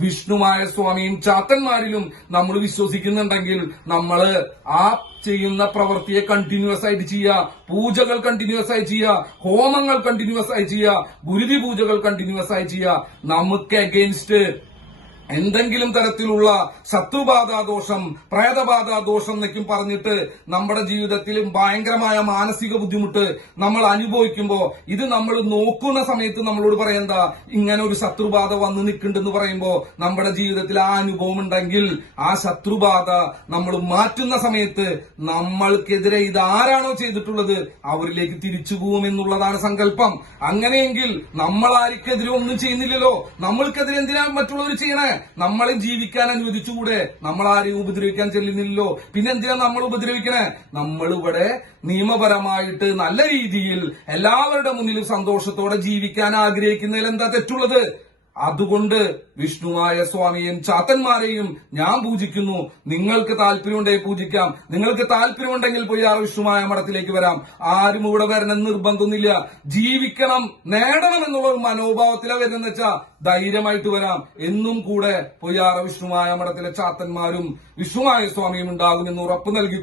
വിഷ്ണുമായ സ്വാമിയും ചാത്തന്മാരിലും നമ്മൾ വിശ്വസിക്കുന്നുണ്ടെങ്കിൽ നമ്മള് ആ ചെയ്യുന്ന പ്രവൃത്തിയെ കണ്ടിന്യൂസ് ആയിട്ട് ചെയ്യുക, പൂജകൾ കണ്ടിന്യൂസ് ആയി ചെയ്യുക, ഹോമങ്ങൾ കണ്ടിന്യൂസ് ആയി ചെയ്യുക, ഗുരുതി പൂജകൾ കണ്ടിന്യൂസ് ആയി ചെയ്യുക. നമുക്ക് അഗെയിൻസ്റ്റ് എന്തെങ്കിലും തരത്തിലുള്ള ശത്രുബാധാദോഷം, പ്രേതബാധാദോഷം എന്നൊക്കെ പറഞ്ഞിട്ട് നമ്മുടെ ജീവിതത്തിൽ ഭയങ്കരമായ മാനസിക ബുദ്ധിമുട്ട് നമ്മൾ അനുഭവിക്കുമ്പോ ഇത് നമ്മൾ നോക്കുന്ന സമയത്ത് നമ്മളോട് പറയണ്ട ഇങ്ങനെ ഒരു ശത്രുബാധ വന്ന് നിൽക്കുന്നുണ്ടെന്ന് പറയുമ്പോ നമ്മുടെ ജീവിതത്തിൽ ആ അനുഭവം ഉണ്ടെങ്കിൽ ആ ശത്രുബാധ നമ്മൾ മാറ്റുന്ന സമയത്ത് നമ്മൾക്കെതിരെ ഇത് ആരാണോ ചെയ്തിട്ടുള്ളത് അവരിലേക്ക് തിരിച്ചു പോകുമെന്നുള്ളതാണ് സങ്കല്പം. അങ്ങനെയെങ്കിൽ നമ്മൾ ആർക്കെതിരെ ഒന്നും ചെയ്യുന്നില്ലല്ലോ, നമ്മൾക്കെതിരെ എന്തിനാണ് മറ്റുള്ളവർ ചെയ്യണേ? നമ്മളെ ജീവിക്കാൻ അനുവദിച്ചുകൂടെ? നമ്മൾ ആരെയും ഉപദ്രവിക്കാൻ ചെല്ലുന്നില്ലല്ലോ, പിന്നെ എന്തിനാ നമ്മൾ ഉപദ്രവിക്കണേ? നമ്മളിവിടെ നിയമപരമായിട്ട് നല്ല രീതിയിൽ എല്ലാവരുടെ മുന്നിലും സന്തോഷത്തോടെ ജീവിക്കാൻ ആഗ്രഹിക്കുന്നതിൽ എന്താ തെറ്റുള്ളത്? അതുകൊണ്ട് വിഷ്ണുവായ സ്വാമിയെയും ചാത്തന്മാരെയും ഞാൻ പൂജിക്കുന്നു. നിങ്ങൾക്ക് താല്പര്യമുണ്ടെങ്കിൽ പൂജിക്കാം, നിങ്ങൾക്ക് താല്പര്യമുണ്ടെങ്കിൽ പോയി ആ വിഷ്ണുമായ മഠത്തിലേക്ക് വരാം. ആരും ഇവിടെ വരണം നിർബന്ധമൊന്നുമില്ല. ജീവിക്കണം, നേടണം എന്നുള്ള ഒരു മനോഭാവത്തിലാണ് വരുന്നെന്ന് വെച്ചാൽ ധൈര്യമായിട്ട് വരാം. എന്നും കൂടെ പോയി ആ വിഷ്ണുമായ മഠത്തിലെ ചാത്തന്മാരും വിഷ്ണുവായ സ്വാമിയും ഉണ്ടാകുമെന്ന് ഉറപ്പ് നൽകി